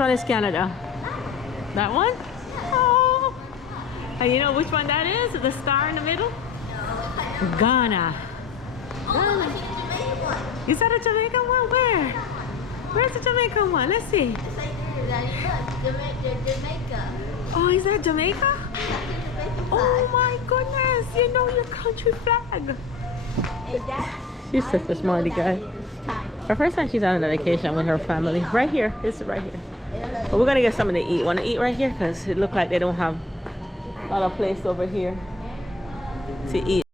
one is Canada? That one? Oh. And you know which one that is? The star in the middle? Ghana. Oh, I think it's Jamaican one. Is that a Jamaican one? Where? Where's the Jamaican one? Let's see. It's right there, Daddy. Look, Jamaica. Oh, is that Jamaica? That's the Jamaican flag. Oh my goodness, you know your country flag. And that, She's such a smarty guy. Her first time she's on a vacation with her family. Right here, this is right here. But we're gonna get something to eat. Wanna eat right here? Because it looked like they don't have a lot of place over here to eat.